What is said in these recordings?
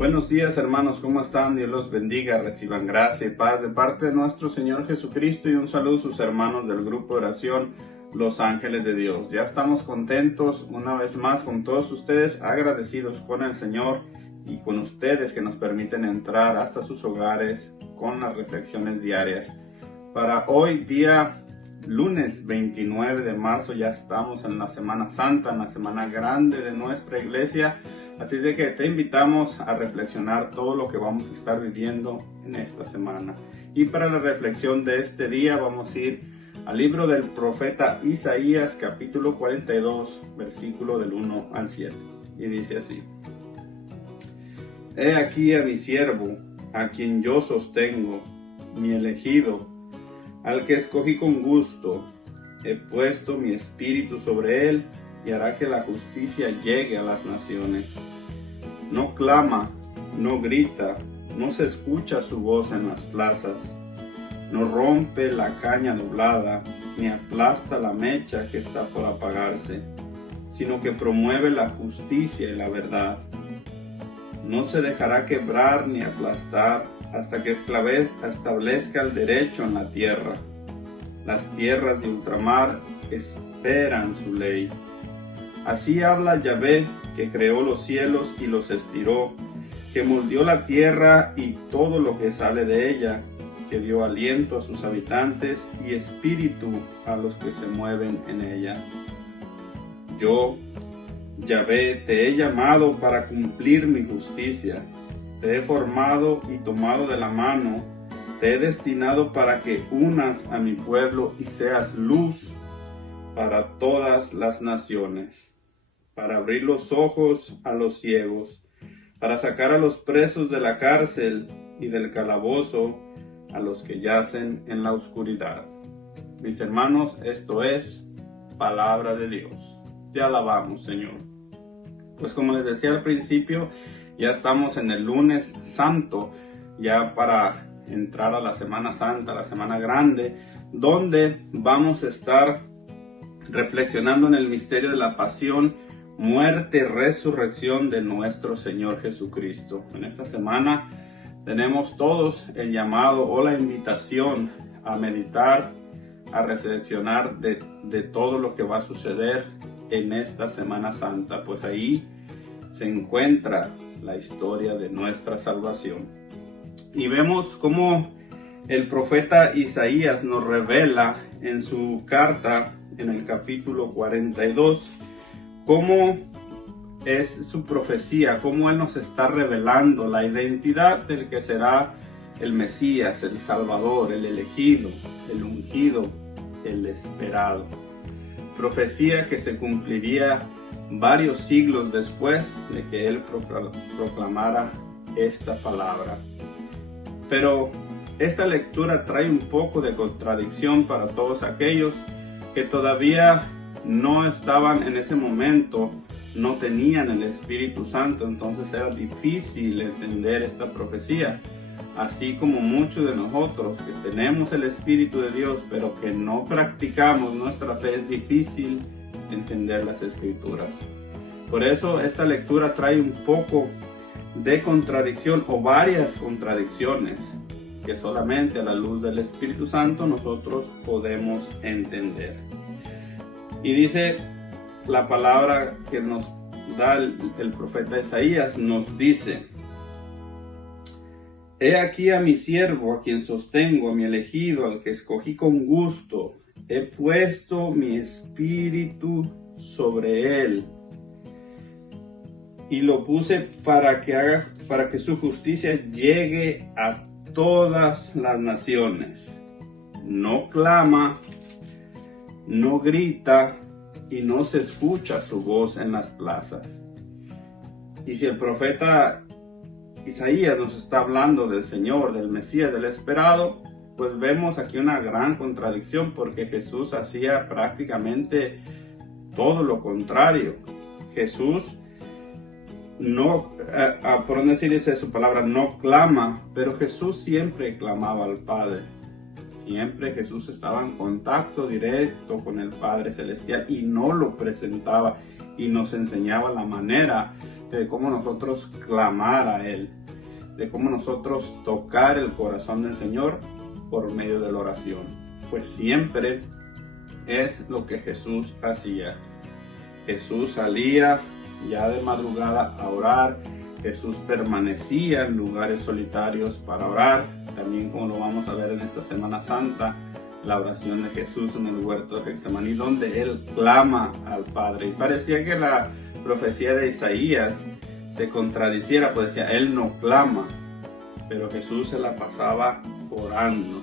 Buenos días, hermanos, ¿cómo están? Dios los bendiga, reciban gracia y paz de parte de nuestro Señor Jesucristo, y un saludo a sus hermanos del grupo de oración Los Ángeles de Dios. Ya estamos contentos una vez más con todos ustedes, agradecidos con el Señor y con ustedes que nos permiten entrar hasta sus hogares con las reflexiones diarias. Para hoy, día lunes 29 de marzo, ya estamos en la Semana Santa, en la Semana Grande de nuestra iglesia. Así de que te invitamos a reflexionar todo lo que vamos a estar viviendo en esta semana. Y para la reflexión de este día vamos a ir al libro del profeta Isaías, capítulo 42, versículo del 1 al 7. Y dice así: He aquí a mi siervo, a quien yo sostengo, mi elegido, al que escogí con gusto. He puesto mi espíritu sobre él y hará que la justicia llegue a las naciones. No clama, no grita, no se escucha su voz en las plazas. No rompe la caña doblada, ni aplasta la mecha que está por apagarse, sino que promueve la justicia y la verdad. No se dejará quebrar ni aplastar hasta que establezca el derecho en la tierra. Las tierras de ultramar esperan su ley. Así habla Yahvé, que creó los cielos y los estiró, que moldeó la tierra y todo lo que sale de ella, que dio aliento a sus habitantes y espíritu a los que se mueven en ella. Yo, Yahvé, te he llamado para cumplir mi justicia. Te he formado y tomado de la mano. Te he destinado para que unas a mi pueblo y seas luz para todas las naciones, para abrir los ojos a los ciegos, para sacar a los presos de la cárcel y del calabozo, a los que yacen en la oscuridad. Mis hermanos, esto es palabra de Dios. Te alabamos, Señor. Pues como les decía al principio, ya estamos en el lunes santo, ya para entrar a la Semana Santa, la Semana Grande, donde vamos a estar reflexionando en el misterio de la pasión, muerte y resurrección de nuestro Señor Jesucristo. En esta semana tenemos todos el llamado o la invitación a meditar, a reflexionar de todo lo que va a suceder en esta Semana Santa, pues ahí se encuentra la historia de nuestra salvación. Y vemos cómo el profeta Isaías nos revela en su carta, en el capítulo 42, cómo es su profecía, cómo él nos está revelando la identidad del que será el Mesías, el Salvador, el elegido, el ungido, el esperado. Profecía que se cumpliría varios siglos después de que él proclamara esta palabra. Pero esta lectura trae un poco de contradicción para todos aquellos que todavía no estaban en ese momento, no tenían el Espíritu Santo, entonces era difícil entender esta profecía. Así como muchos de nosotros que tenemos el Espíritu de Dios, pero que no practicamos nuestra fe, es difícil entender las Escrituras. Por eso esta lectura trae un poco de contradicción o varias contradicciones que solamente a la luz del Espíritu Santo nosotros podemos entender. Y dice la palabra que nos da el profeta Isaías, nos dice: He aquí a mi siervo, a quien sostengo, a mi elegido, al que escogí con gusto. He puesto mi espíritu sobre él y lo puse para que su justicia llegue a todas las naciones. No clama, no grita y no se escucha su voz en las plazas. Y si el profeta Isaías nos está hablando del Señor, del Mesías, del esperado, pues vemos aquí una gran contradicción, porque Jesús hacía prácticamente todo lo contrario. Jesús no, por no decir esa su palabra, no clama, pero Jesús siempre clamaba al Padre. Siempre Jesús estaba en contacto directo con el Padre Celestial y no lo presentaba y nos enseñaba la manera de cómo nosotros clamar a Él, de cómo nosotros tocar el corazón del Señor por medio de la oración. Pues siempre es lo que Jesús hacía. Jesús salía ya de madrugada a orar. Jesús permanecía en lugares solitarios para orar. También, como lo vamos a ver en esta Semana Santa, la oración de Jesús en el huerto de Getsemaní, donde Él clama al Padre. Y parecía que la profecía de Isaías se contradiciera, pues decía, Él no clama, pero Jesús se la pasaba orando.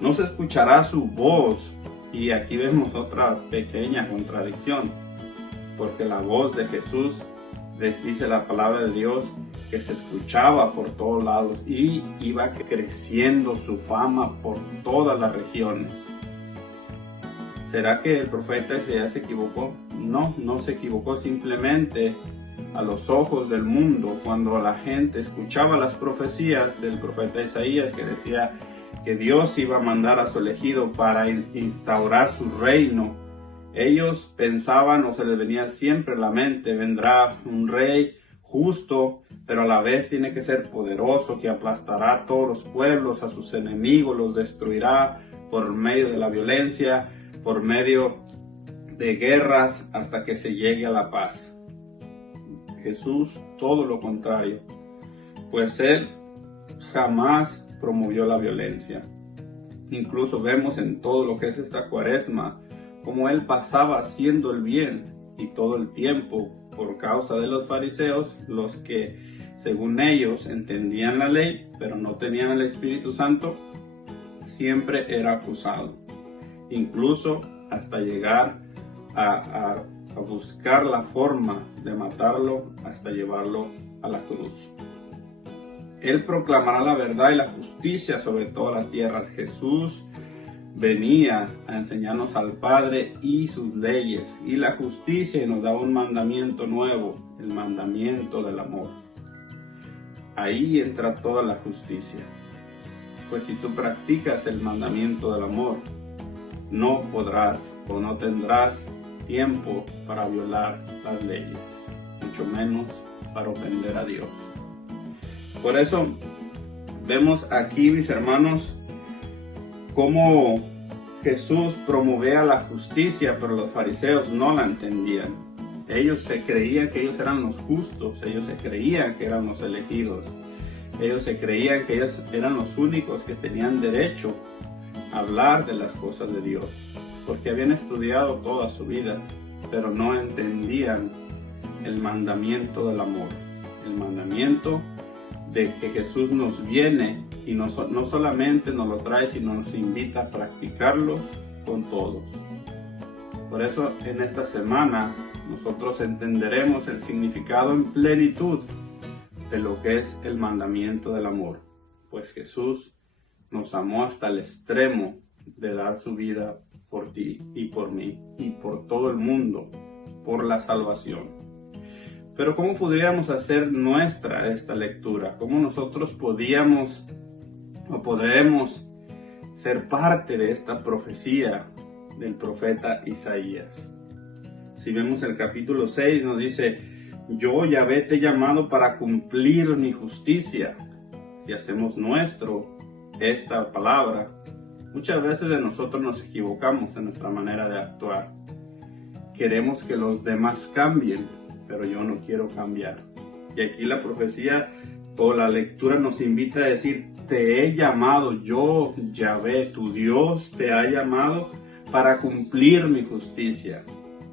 No se escuchará su voz, y aquí vemos otra pequeña contradicción, porque la voz de Jesús, les dice la palabra de Dios, que se escuchaba por todos lados y iba creciendo su fama por todas las regiones. ¿Será que el profeta Isaías se equivocó? No, no se equivocó. Simplemente a los ojos del mundo, cuando la gente escuchaba las profecías del profeta Isaías, que decía que Dios iba a mandar a su elegido para instaurar su reino, ellos pensaban, o se les venía siempre a la mente, vendrá un rey justo, pero a la vez tiene que ser poderoso, que aplastará a todos los pueblos, a sus enemigos, los destruirá por medio de la violencia, por medio de guerras, hasta que se llegue a la paz. Jesús, todo lo contrario, pues Él jamás promovió la violencia. Incluso vemos en todo lo que es esta Cuaresma, como Él pasaba haciendo el bien, y todo el tiempo, por causa de los fariseos, los que según ellos entendían la ley, pero no tenían el Espíritu Santo, siempre era acusado. Incluso hasta llegar a buscar la forma de matarlo, hasta llevarlo a la cruz. Él proclamará la verdad y la justicia sobre todas las tierras. Jesús venía a enseñarnos al Padre y sus leyes y la justicia, y nos daba un mandamiento nuevo, el mandamiento del amor. Ahí entra toda la justicia. Pues si tú practicas el mandamiento del amor, no podrás o no tendrás tiempo para violar las leyes, mucho menos para ofender a Dios. Por eso vemos aquí, mis hermanos, cómo Jesús promovía la justicia, pero los fariseos no la entendían. Ellos se creían que ellos eran los justos, ellos se creían que eran los elegidos, ellos se creían que ellos eran los únicos que tenían derecho a hablar de las cosas de Dios, porque habían estudiado toda su vida, pero no entendían el mandamiento del amor, el mandamiento de que Jesús nos viene y no solamente nos lo trae, sino nos invita a practicarlo con todos. Por eso en esta semana nosotros entenderemos el significado en plenitud de lo que es el mandamiento del amor, pues Jesús nos amó hasta el extremo de dar su vida por ti y por mí y por todo el mundo, por la salvación. Pero ¿cómo podríamos hacer nuestra esta lectura? ¿Cómo nosotros podríamos ser parte de esta profecía del profeta Isaías? Si vemos el capítulo 6, nos dice: yo, Yahvé, te he llamado para cumplir mi justicia. Si hacemos nuestro esta palabra, muchas veces de nosotros nos equivocamos en nuestra manera de actuar. Queremos que los demás cambien, pero yo no quiero cambiar. Y aquí la profecía o la lectura nos invita a decir: te he llamado, yo, Yahvé, tu Dios, te ha llamado para cumplir mi justicia.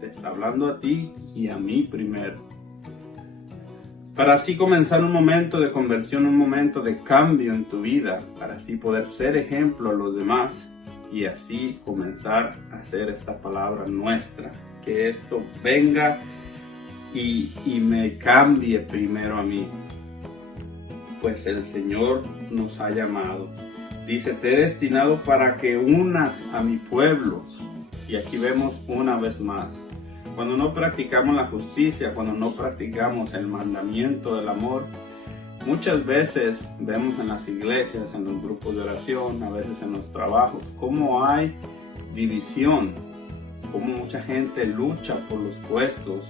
Te está hablando a ti y a mí primero, para así comenzar un momento de conversión, un momento de cambio en tu vida, para así poder ser ejemplo a los demás y así comenzar a hacer esta palabra nuestra, que esto venga y me cambie primero a mí, pues el Señor nos ha llamado. Dice: te he destinado para que unas a mi pueblo. Y aquí vemos una vez más, cuando no practicamos la justicia, cuando no practicamos el mandamiento del amor, muchas veces vemos en las iglesias, en los grupos de oración, a veces en los trabajos, cómo hay división, cómo mucha gente lucha por los puestos,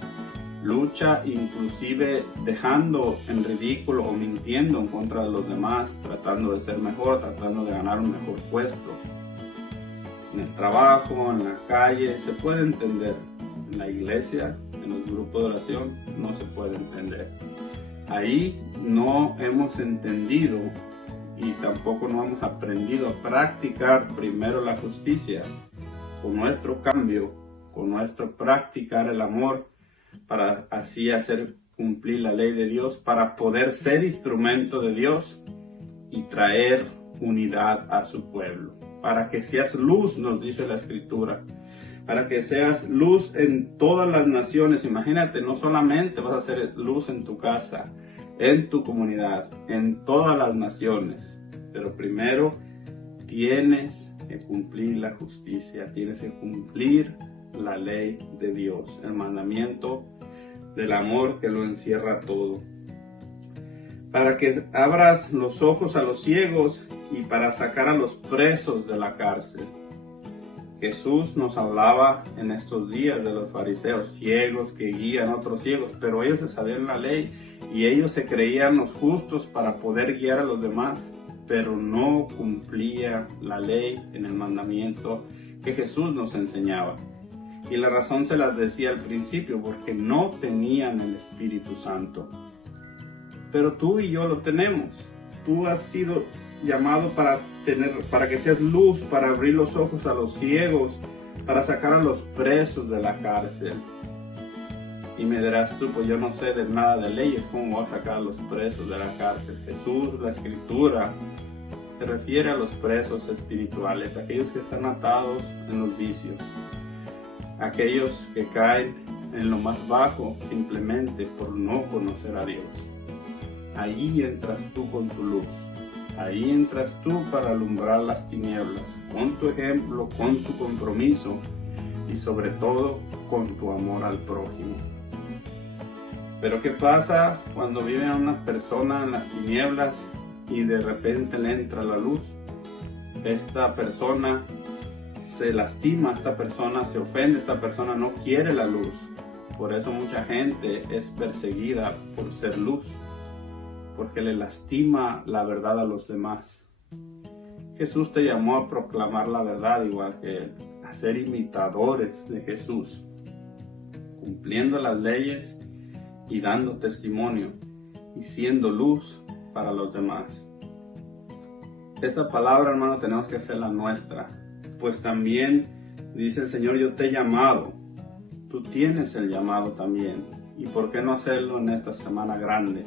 lucha inclusive dejando en ridículo o mintiendo en contra de los demás, tratando de ser mejor, tratando de ganar un mejor puesto. En el trabajo, en la calle, se puede entender. En la iglesia, en los grupos de oración, no se puede entender. Ahí no hemos entendido y tampoco no hemos aprendido a practicar primero la justicia, con nuestro cambio, con nuestro practicar el amor, para así hacer cumplir la ley de Dios, para poder ser instrumento de Dios y traer unidad a su pueblo. Para que seas luz, nos dice la Escritura, para que seas luz en todas las naciones. Imagínate, no solamente vas a ser luz en tu casa, en tu comunidad, en todas las naciones, pero primero tienes que cumplir la justicia, tienes que cumplir la ley de Dios, el mandamiento del amor que lo encierra todo. Para que abras los ojos a los ciegos y para sacar a los presos de la cárcel. Jesús nos hablaba en estos días de los fariseos ciegos que guían a otros ciegos, pero ellos se sabían la ley y ellos se creían los justos para poder guiar a los demás, pero no cumplía la ley en el mandamiento que Jesús nos enseñaba. Y la razón se las decía al principio, porque no tenían el Espíritu Santo. Pero tú y yo lo tenemos. Tú has sido llamado para que seas luz, para abrir los ojos a los ciegos, para sacar a los presos de la cárcel. Y me dirás tú, pues yo no sé de nada de leyes, ¿cómo voy a sacar a los presos de la cárcel? Jesús, la Escritura, se refiere a los presos espirituales, aquellos que están atados en los vicios, aquellos que caen en lo más bajo simplemente por no conocer a Dios. Ahí entras tú con tu luz, ahí entras tú para alumbrar las tinieblas, con tu ejemplo, con tu compromiso y sobre todo con tu amor al prójimo. Pero ¿qué pasa cuando vive una persona en las tinieblas y de repente le entra la luz? Esta persona se lastima, esta persona se ofende, esta persona no quiere la luz. Por eso mucha gente es perseguida por ser luz, porque le lastima la verdad a los demás. Jesús te llamó a proclamar la verdad igual que Él, a ser imitadores de Jesús, cumpliendo las leyes y dando testimonio y siendo luz para los demás. Esta palabra, hermano, tenemos que hacerla nuestra, pues también dice el Señor, yo te he llamado, tú tienes el llamado también, y por qué no hacerlo en esta semana grande,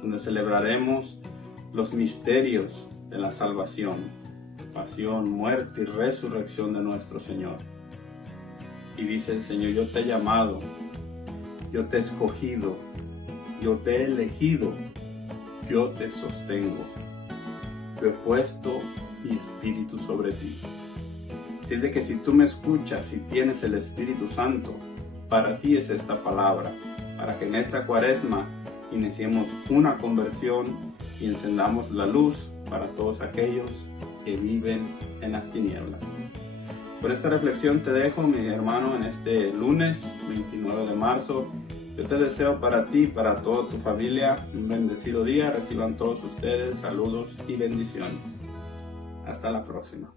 donde celebraremos los misterios de la salvación, pasión, muerte y resurrección de nuestro Señor. Y dice el Señor, yo te he llamado, yo te he escogido, yo te he elegido, yo te sostengo, yo he puesto mi Espíritu sobre ti. Así es de que si tú me escuchas, si tienes el Espíritu Santo, para ti es esta palabra, para que en esta Cuaresma iniciemos una conversión y encendamos la luz para todos aquellos que viven en las tinieblas. Con esta reflexión te dejo, mi hermano, en este lunes 29 de marzo. Yo te deseo para ti y para toda tu familia un bendecido día. Reciban todos ustedes saludos y bendiciones. Hasta la próxima.